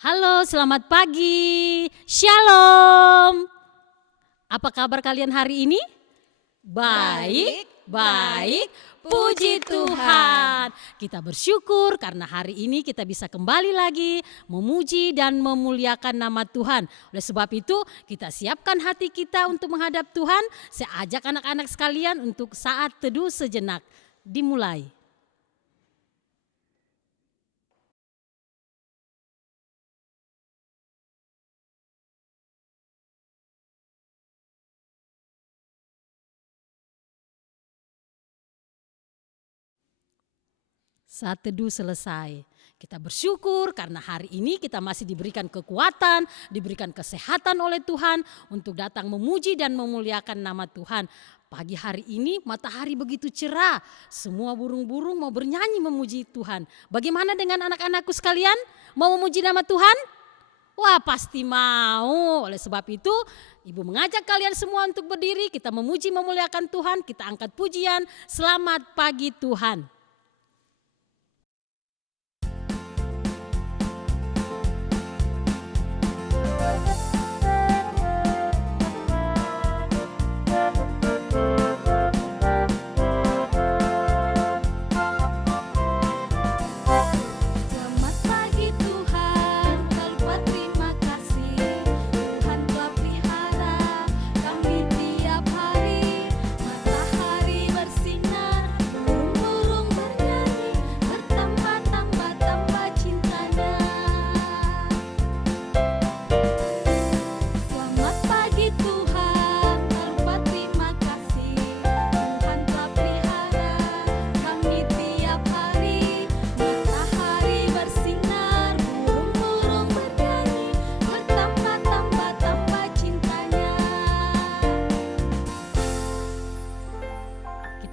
Halo, selamat pagi. Shalom. Apa kabar kalian hari ini? Baik, baik. Puji Tuhan. Kita bersyukur karena hari ini kita bisa kembali lagi memuji dan memuliakan nama Tuhan. Oleh sebab itu, kita siapkan hati kita untuk menghadap Tuhan. Saya ajak anak-anak sekalian untuk saat teduh sejenak. Dimulai. Saat teduh selesai, kita bersyukur karena hari ini kita masih diberikan kekuatan, diberikan kesehatan oleh Tuhan untuk datang memuji dan memuliakan nama Tuhan. Pagi hari ini matahari begitu cerah, semua burung-burung mau bernyanyi memuji Tuhan. Bagaimana dengan anak-anakku sekalian? Mau memuji nama Tuhan? Wah, pasti mau. Oleh sebab itu, Ibu mengajak kalian semua untuk berdiri, kita memuji memuliakan Tuhan, kita angkat pujian. Selamat pagi Tuhan.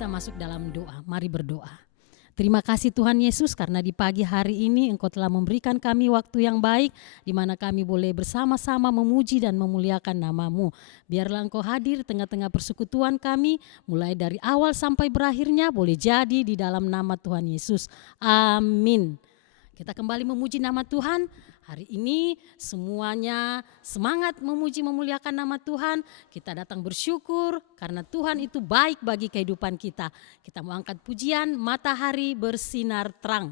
Masuk dalam doa, mari berdoa. Terima kasih Tuhan Yesus karena di pagi hari ini Engkau telah memberikan kami waktu yang baik di mana kami boleh bersama-sama memuji dan memuliakan nama-Mu. Biarlah Engkau hadir tengah-tengah persekutuan kami mulai dari awal sampai berakhirnya boleh jadi di dalam nama Tuhan Yesus. Amin. Kita kembali memuji nama Tuhan. Hari ini semuanya semangat memuji memuliakan nama Tuhan. Kita datang bersyukur karena Tuhan itu baik bagi kehidupan kita. Kita mau angkat pujian matahari bersinar terang.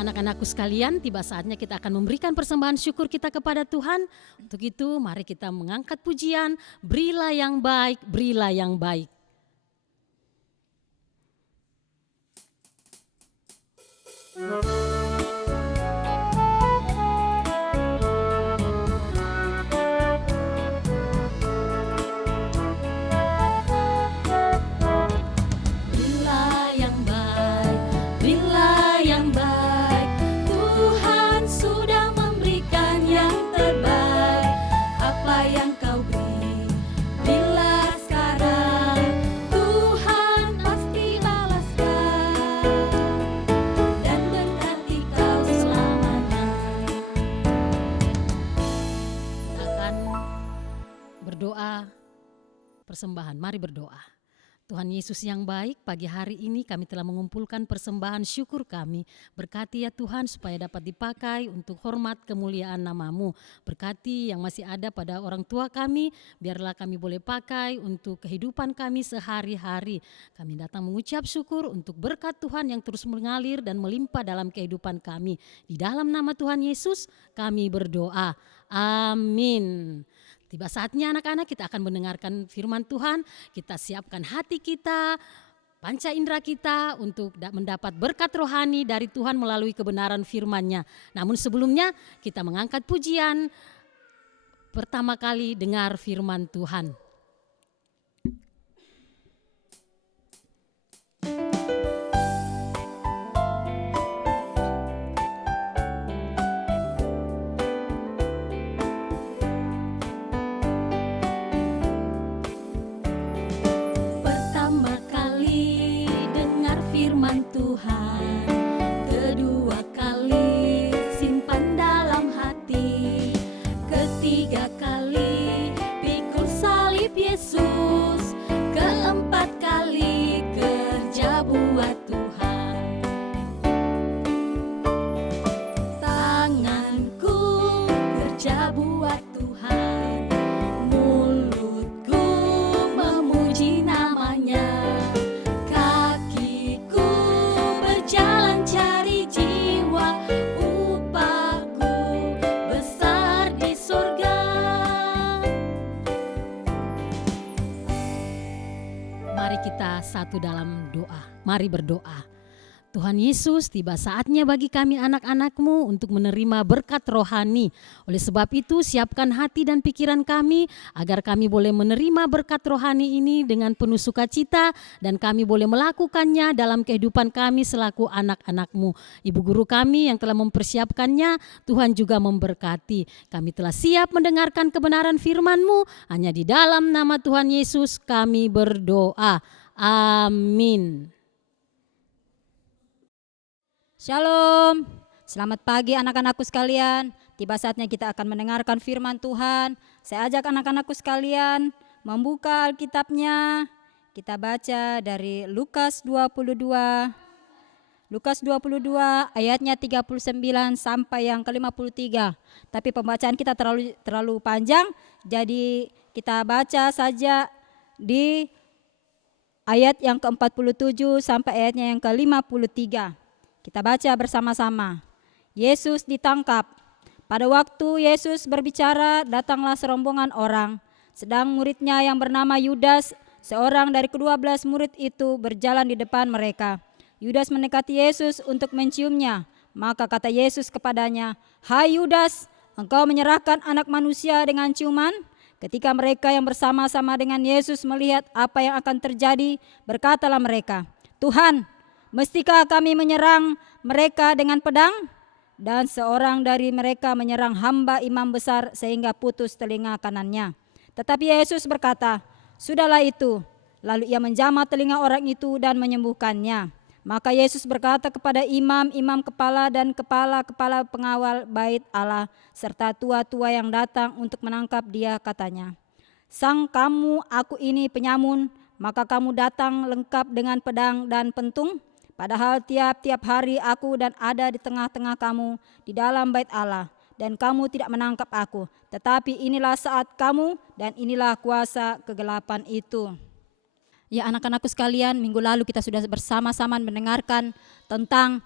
Anak-anakku sekalian, tiba saatnya kita akan memberikan persembahan syukur kita kepada Tuhan. Untuk itu, mari kita mengangkat pujian, berilah yang baik, berilah yang baik. Yang terbaik, apa yang kau beri, bila persembahan. Mari berdoa. Tuhan Yesus yang baik, pagi hari ini kami telah mengumpulkan persembahan syukur kami. Berkati ya Tuhan supaya dapat dipakai untuk hormat kemuliaan nama-Mu. Berkati yang masih ada pada orang tua kami, biarlah kami boleh pakai untuk kehidupan kami sehari-hari. Kami datang mengucap syukur untuk berkat Tuhan yang terus mengalir dan melimpah dalam kehidupan kami. Di dalam nama Tuhan Yesus kami berdoa. Amin. Tiba saatnya anak-anak kita akan mendengarkan firman Tuhan, kita siapkan hati kita, panca indera kita untuk mendapat berkat rohani dari Tuhan melalui kebenaran firman-Nya. Namun sebelumnya kita mengangkat pujian, pertama kali dengar firman Tuhan. Tuhan, kedua kali simpan dalam hati, ketiga kali pikul salib Yesus, keempat kali kerja buat Tuhan. Tanganku kerja buat Tuhan, mulutku memuji namanya. Kita satu dalam doa. Mari berdoa. Tuhan Yesus, tiba saatnya bagi kami anak-anak-Mu untuk menerima berkat rohani. Oleh sebab itu, siapkan hati dan pikiran kami agar kami boleh menerima berkat rohani ini dengan penuh sukacita dan kami boleh melakukannya dalam kehidupan kami selaku anak-anak-Mu. Ibu guru kami yang telah mempersiapkannya, Tuhan juga memberkati. Kami telah siap mendengarkan kebenaran firman-Mu. Hanya di dalam nama Tuhan Yesus kami berdoa. Amin. Shalom, selamat pagi anak-anakku sekalian. Tiba saatnya kita akan mendengarkan firman Tuhan. Saya ajak anak-anakku sekalian membuka Alkitabnya. Kita baca dari Lukas 22. Lukas 22 ayatnya 39 sampai yang ke-53. Tapi pembacaan kita terlalu panjang, jadi kita baca saja di ayat yang ke-47 sampai ayatnya yang ke-53. Kita baca bersama-sama. Yesus ditangkap. Pada waktu Yesus berbicara, datanglah serombongan orang. Sedang muridnya yang bernama Yudas, seorang dari ke-12 murid itu berjalan di depan mereka. Yudas mendekati Yesus untuk menciumnya. Maka kata Yesus kepadanya, "Hai Yudas, engkau menyerahkan anak manusia dengan ciuman?" Ketika mereka yang bersama-sama dengan Yesus melihat apa yang akan terjadi, berkatalah mereka, "Tuhan, mestikah kami menyerang mereka dengan pedang?" Dan seorang dari mereka menyerang hamba imam besar sehingga putus telinga kanannya. Tetapi Yesus berkata, "Sudahlah itu." Lalu ia menjamah telinga orang itu dan menyembuhkannya. Maka Yesus berkata kepada imam-imam kepala dan kepala-kepala pengawal bait Allah serta tua-tua yang datang untuk menangkap dia, katanya, "Sang kamu aku ini penyamun, maka kamu datang lengkap dengan pedang dan pentung? Padahal tiap-tiap hari aku dan ada di tengah-tengah kamu di dalam bait Allah, dan kamu tidak menangkap aku. Tetapi inilah saat kamu dan inilah kuasa kegelapan itu." Ya anak-anakku sekalian, minggu lalu kita sudah bersama-sama mendengarkan tentang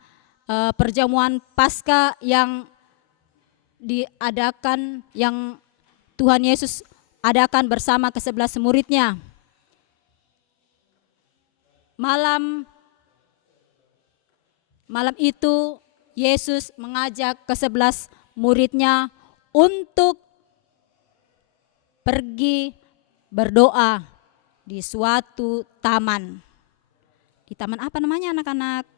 perjamuan Paskah yang diadakan, yang Tuhan Yesus adakan bersama ke-11 muridnya. Malam itu Yesus mengajak ke-11 muridnya untuk pergi berdoa di suatu taman. Di taman apa namanya anak-anak?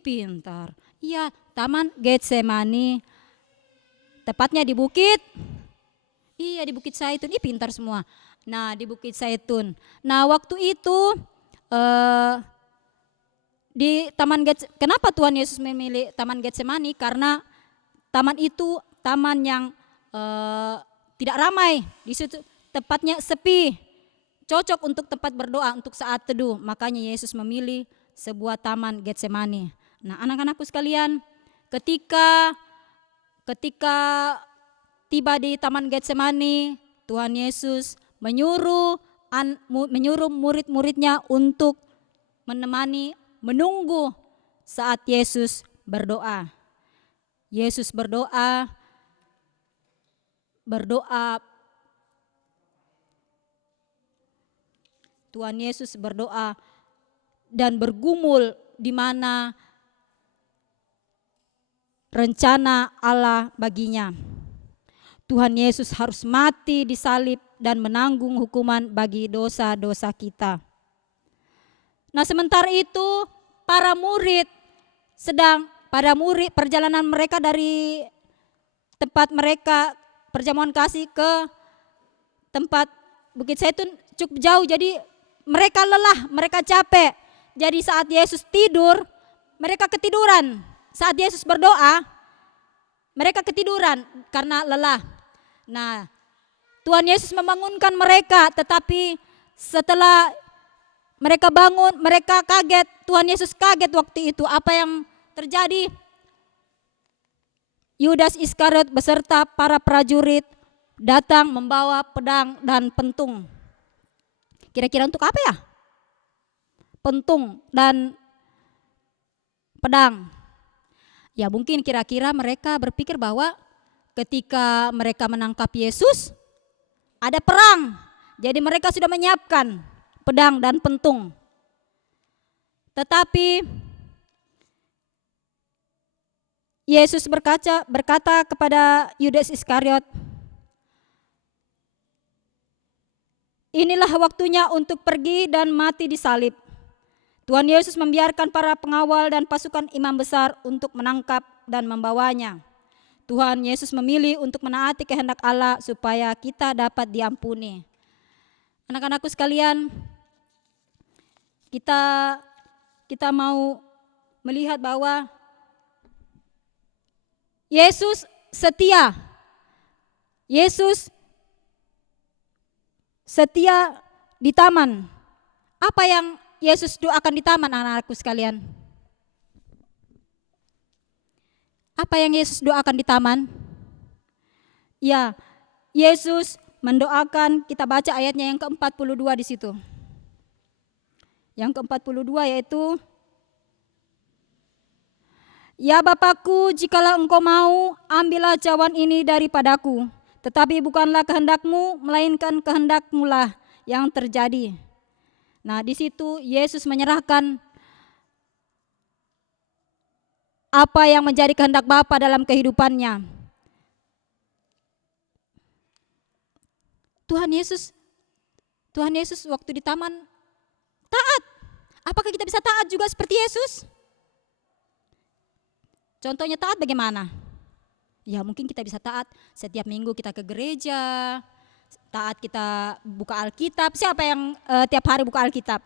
Pintar. Iya, Taman Getsemani. Tepatnya di bukit. Iya, di Bukit Zaitun. Pintar semua. Nah, di Bukit Zaitun. Nah, waktu itu di kenapa Tuhan Yesus memilih Taman Getsemani? Karena taman itu taman yang tidak ramai. Di situ tepatnya sepi. cocok untuk tempat berdoa, untuk saat teduh. Makanya Yesus memilih sebuah taman Getsemani. Nah, anak-anakku sekalian, ketika tiba di taman Getsemani, Tuhan Yesus menyuruh murid-muridnya untuk menunggu saat Yesus berdoa. Yesus berdoa Tuhan Yesus berdoa dan bergumul di mana rencana Allah baginya. Tuhan Yesus harus mati disalib dan menanggung hukuman bagi dosa-dosa kita. Nah, sementara itu para murid perjalanan mereka dari tempat mereka perjamuan kasih ke tempat Bukit Zaitun cukup jauh, jadi mereka lelah, mereka capek. Jadi saat Yesus tidur, mereka ketiduran. Saat Yesus berdoa, mereka ketiduran karena lelah. Nah, Tuhan Yesus membangunkan mereka, tetapi setelah mereka bangun, mereka kaget. Tuhan Yesus kaget waktu itu. Apa yang terjadi? Yudas Iskariot beserta para prajurit datang membawa pedang dan pentung. Kira-kira untuk apa ya? Pentung dan pedang. Ya mungkin kira-kira mereka berpikir bahwa ketika mereka menangkap Yesus ada perang. Jadi mereka sudah menyiapkan pedang dan pentung. Tetapi Yesus berkata kepada Yudas Iskariot, inilah waktunya untuk pergi dan mati disalib. Tuhan Yesus membiarkan para pengawal dan pasukan imam besar untuk menangkap dan membawanya. Tuhan Yesus memilih untuk menaati kehendak Allah supaya kita dapat diampuni. Anak-anakku sekalian, kita mau melihat bahwa Yesus setia. Yesus setia di taman. Apa yang Yesus doakan di taman, anak-anakku sekalian? Apa yang Yesus doakan di taman? Ya, Yesus mendoakan, kita baca ayatnya yang ke-42 di situ. Yang ke-42 yaitu, ya Bapakku, jikalau engkau mau, ambillah cawan ini daripadaku. Tetapi bukanlah kehendakmu, melainkan kehendakmu lah yang terjadi. Nah, di situ Yesus menyerahkan apa yang menjadi kehendak Bapa dalam kehidupannya. Tuhan Yesus waktu di taman taat. Apakah kita bisa taat juga seperti Yesus? Contohnya taat bagaimana? Ya mungkin kita bisa taat setiap minggu kita ke gereja, taat kita buka Alkitab. Siapa yang tiap hari buka Alkitab?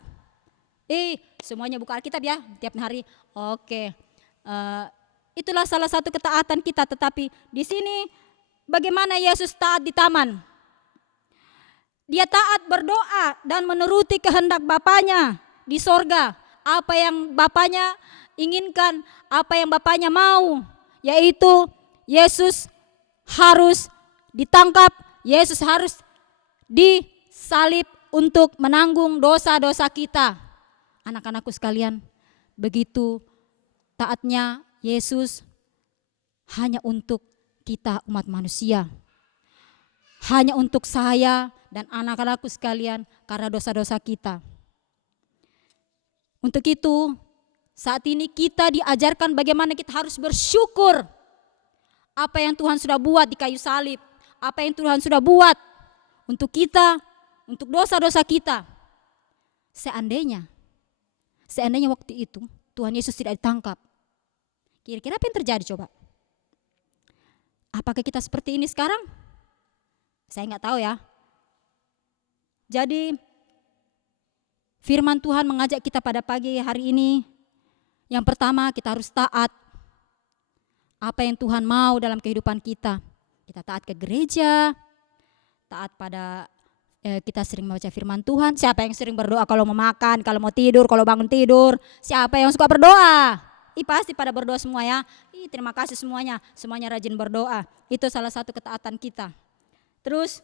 Semuanya buka Alkitab ya tiap hari. Oke, itulah salah satu ketaatan kita. Tetapi di sini bagaimana Yesus taat di taman? Dia taat berdoa dan menuruti kehendak Bapanya di sorga. Apa yang Bapanya inginkan, apa yang Bapanya mau, yaitu Yesus harus ditangkap, Yesus harus disalib untuk menanggung dosa-dosa kita. Anak-anakku sekalian, begitu taatnya Yesus hanya untuk kita umat manusia. Hanya untuk saya dan anak-anakku sekalian karena dosa-dosa kita. Untuk itu, saat ini kita diajarkan bagaimana kita harus bersyukur apa yang Tuhan sudah buat di kayu salib, apa yang Tuhan sudah buat untuk kita, untuk dosa-dosa kita. Seandainya waktu itu Tuhan Yesus tidak ditangkap, kira-kira apa yang terjadi coba? Apakah kita seperti ini sekarang? Saya nggak tahu ya. Jadi firman Tuhan mengajak kita pada pagi hari ini, yang pertama kita harus taat. Apa yang Tuhan mau dalam kehidupan kita. Kita taat ke gereja, taat pada kita sering membaca firman Tuhan. Siapa yang sering berdoa kalau mau makan, kalau mau tidur, kalau bangun tidur? Siapa yang suka berdoa? Pasti pada berdoa semua ya. Terima kasih semuanya rajin berdoa. Itu salah satu ketaatan kita. Terus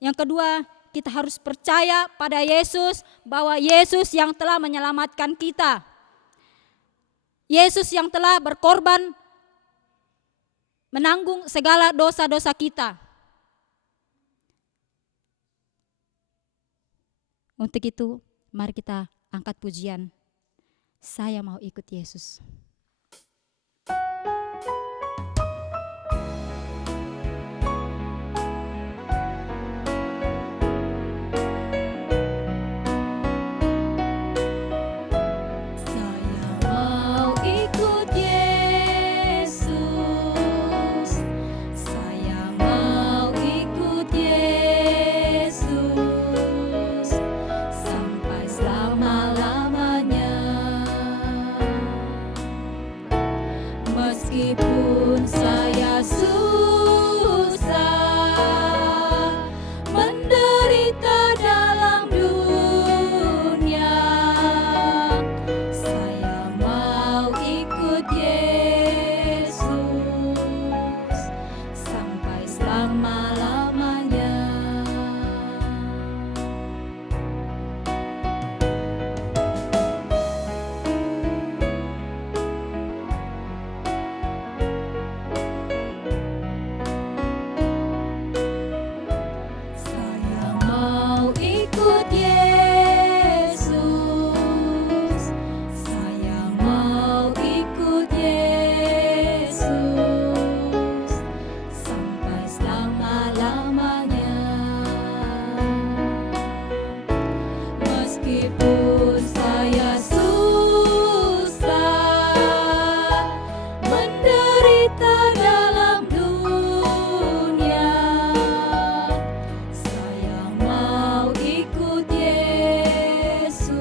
yang kedua, kita harus percaya pada Yesus, bahwa Yesus yang telah menyelamatkan kita. Yesus yang telah berkorban menanggung segala dosa-dosa kita. Untuk itu, mari kita angkat pujian. Saya mau ikut Yesus. Meskipun saya susah menderita dalam dunia, saya mau ikut Yesus sampai selama-lamanya. Meskipun saya susah menderita dalam dunia, saya mau ikut Yesus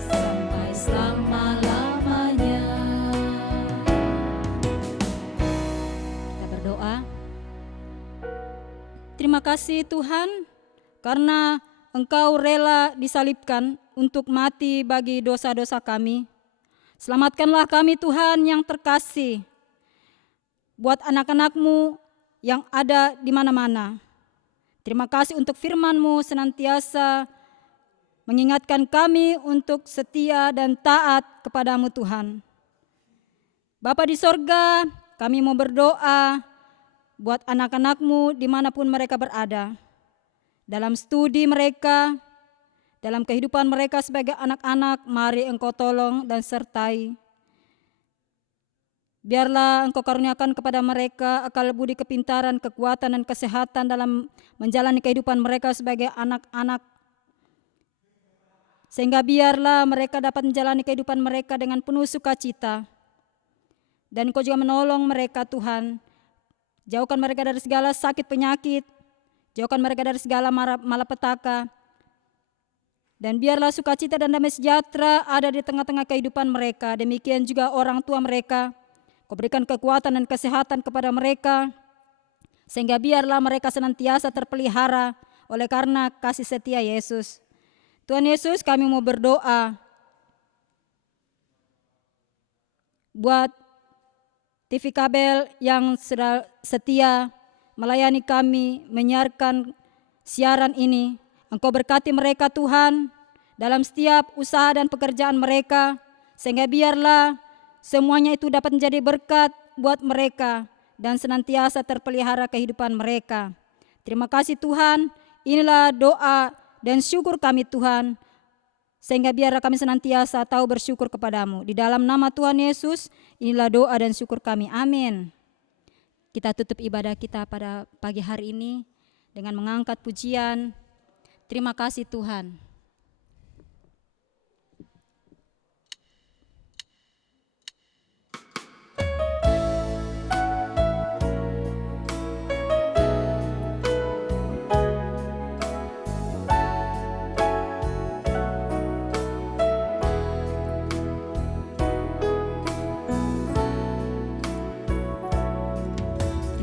sampai selama-lamanya. Kita berdoa. Terima kasih Tuhan, karena Engkau rela disalibkan untuk mati bagi dosa-dosa kami. Selamatkanlah kami Tuhan yang terkasih, buat anak-anak-Mu yang ada di mana-mana. Terima kasih untuk firman-Mu senantiasa mengingatkan kami untuk setia dan taat kepadamu Tuhan. Bapa di sorga, kami mau berdoa buat anak-anak-Mu dimanapun mereka berada. Dalam studi mereka, dalam kehidupan mereka sebagai anak-anak, mari Engkau tolong dan sertai. Biarlah Engkau karuniakan kepada mereka akal budi, kepintaran, kekuatan, dan kesehatan dalam menjalani kehidupan mereka sebagai anak-anak. Sehingga biarlah mereka dapat menjalani kehidupan mereka dengan penuh sukacita. Dan Engkau juga menolong mereka Tuhan. Jauhkan mereka dari segala sakit penyakit. Jauhkan mereka dari segala malapetaka. Dan biarlah sukacita dan damai sejahtera ada di tengah-tengah kehidupan mereka. Demikian juga orang tua mereka. Kau berikan kekuatan dan kesehatan kepada mereka. Sehingga biarlah mereka senantiasa terpelihara oleh karena kasih setia Yesus. Tuhan Yesus, kami mau berdoa buat TV kabel yang setia melayani kami, menyiarkan siaran ini. Engkau berkati mereka Tuhan dalam setiap usaha dan pekerjaan mereka, sehingga biarlah semuanya itu dapat menjadi berkat buat mereka dan senantiasa terpelihara kehidupan mereka. Terima kasih Tuhan, inilah doa dan syukur kami Tuhan, sehingga biarlah kami senantiasa tahu bersyukur kepadamu. Di dalam nama Tuhan Yesus, inilah doa dan syukur kami. Amin. Kita tutup ibadah kita pada pagi hari ini dengan mengangkat pujian. Terima kasih Tuhan.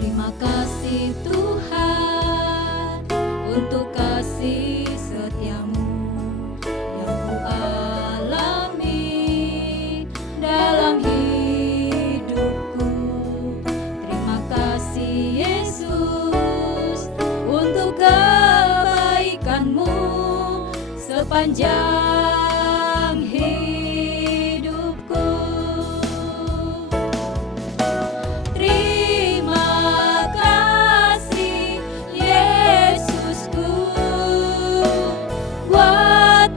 Terima kasih Tuhan untuk sepanjang hidupku. Terima kasih Yesusku buat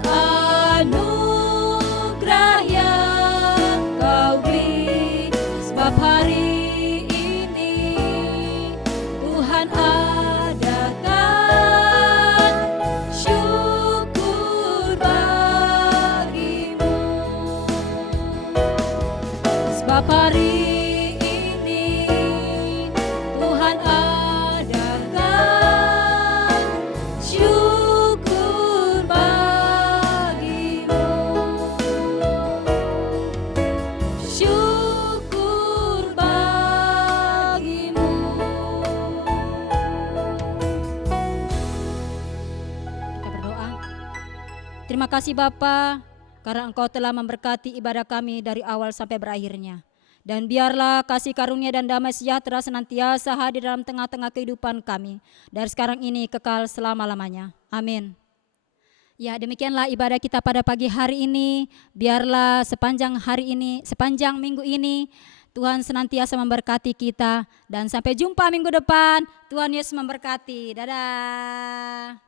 anugerah yang Kau beri, sebab hari ini Tuhan adakan syukur bagimu. Sebab hari ini Tuhan adakan syukur bagimu. Syukur bagimu. Kita berdoa. Terima kasih Bapa, karena Engkau telah memberkati ibadah kami dari awal sampai berakhirnya. Dan biarlah kasih karunia dan damai sejahtera senantiasa hadir dalam tengah-tengah kehidupan kami, dari sekarang ini kekal selama-lamanya. Amin. Ya, demikianlah ibadah kita pada pagi hari ini. Biarlah sepanjang hari ini, sepanjang minggu ini, Tuhan senantiasa memberkati kita. Dan sampai jumpa minggu depan. Tuhan Yesus memberkati. Dadah.